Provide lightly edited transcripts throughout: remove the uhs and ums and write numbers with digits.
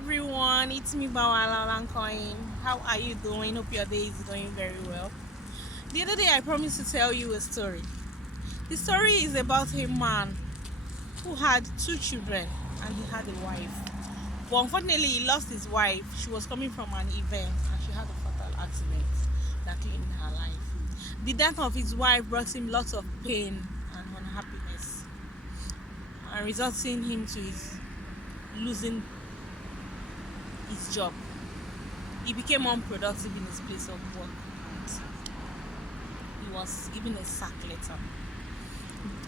everyone, it's me Bawala Lancoin. How are you doing? Hope your day is going very well. The other day I promised to tell you a story. The story is about a man who had two children and he had a wife. But unfortunately he lost his wife. She was coming from an event and she had a fatal accident that claimed her life. The death of his wife brought him lots of pain and unhappiness and resulting him to his losing his job. He became unproductive in his place of work and he was given a sack letter.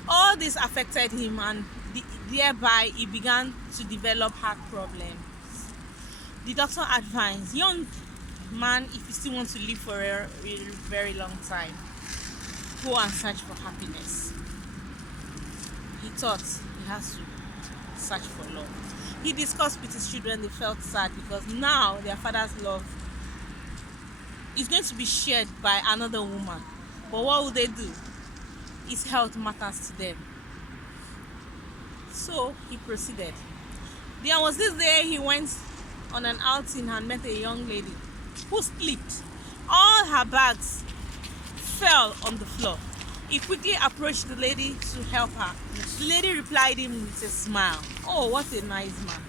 All this affected him and thereby he began to develop heart problems. The doctor advised, young man, if you still want to live for a very long time, go and search for happiness. He thought he has to search for love. He discussed with his children. They felt sad because now their father's love is going to be shared by another woman. But what will they do? His health matters to them. So he proceeded. There was this day he went on an outing and met a young lady who slipped. All her bags fell on the floor. He quickly approached the lady to help her. The lady replied him with a smile. Oh, what a nice man.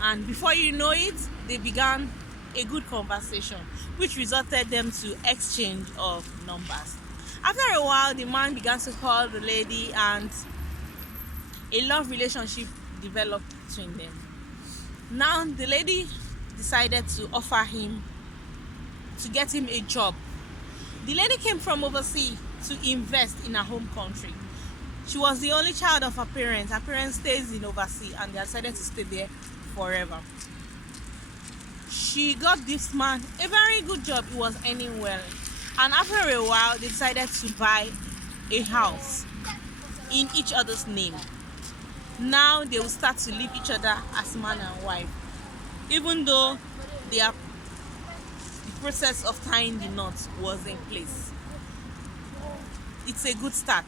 And before you know it, they began a good conversation, which resulted them to exchange of numbers. After a while, the man began to call the lady and a love relationship developed between them. Now, the lady decided to offer him, to get him a job. The lady came from overseas to invest in her home country. She was the only child of her parents. Her parents stays in overseas and they decided to stay there forever. She got this man a very good job. He was earning well. And after a while, they decided to buy a house in each other's name. Now they will start to live each other as man and wife. Even though the process of tying the knot was in place. It's a good start.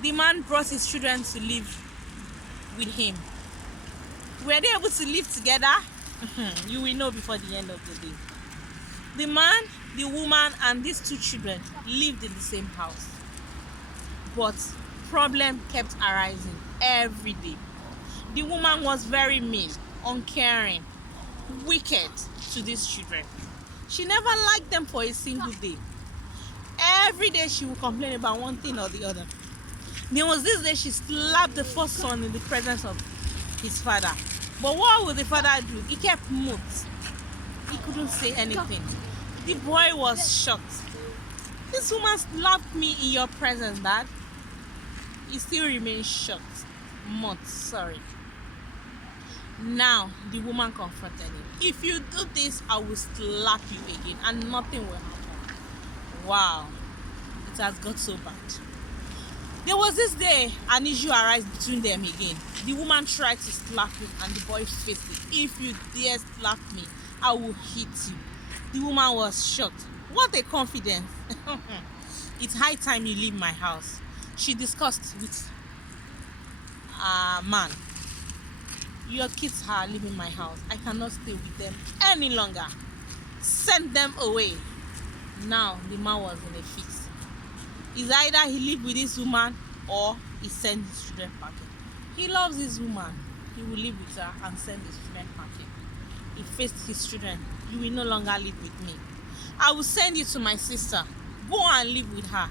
The man brought his children to live with him. Were they able to live together? You will know before the end of the day. The man, the woman, and these two children lived in the same house. But problem kept arising every day. The woman was very mean, uncaring, wicked to these children. She never liked them for a single day. Every day she would complain about one thing or the other. There was this day she slapped the first son in the presence of his father. But what would the father do? He kept mute. He couldn't say anything. The boy was shocked. This woman slapped me in your presence, Dad. He still remains shocked. Sorry. Now the woman confronted him. If you do this, I will slap you again and nothing will happen. Wow, it has got so bad. There was this day an issue arose between them again. The woman tried to slap him and the boy faced it. If you dare slap me, I will hit you. The woman was shocked. What a confidence. It's high time you leave my house. She discussed with a man. Your kids are leaving my house. I cannot stay with them any longer. Send them away. Now the man was in a fix. It's either he live with this woman or he send his children packing. He loves his woman. He will live with her and send his children packing. He faced his children. You will no longer live with me. I will send you to my sister. Go and live with her.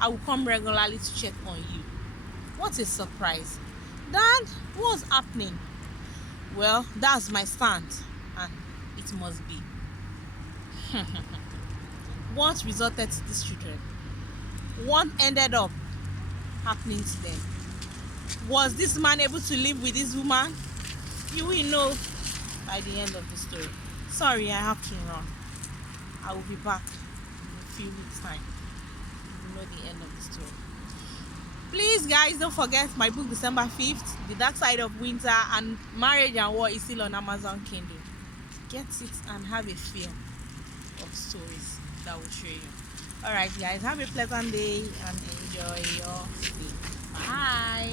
I will come regularly to check on you. What a surprise. Dad, what's happening? Well, that's my stand and it must be. What resulted to these children? What ended up happening to them? Was this man able to live with this woman? You will know by the end of the story. Sorry, I have to run. I will be back in a few weeks' time. You will know the end of the story. Please, guys, don't forget my book, December 5th, The Dark Side of Winter and Marriage and War is still on Amazon Kindle. Get it and have a feel of stories that will show you. Alright, guys, have a pleasant day and enjoy your day. Bye.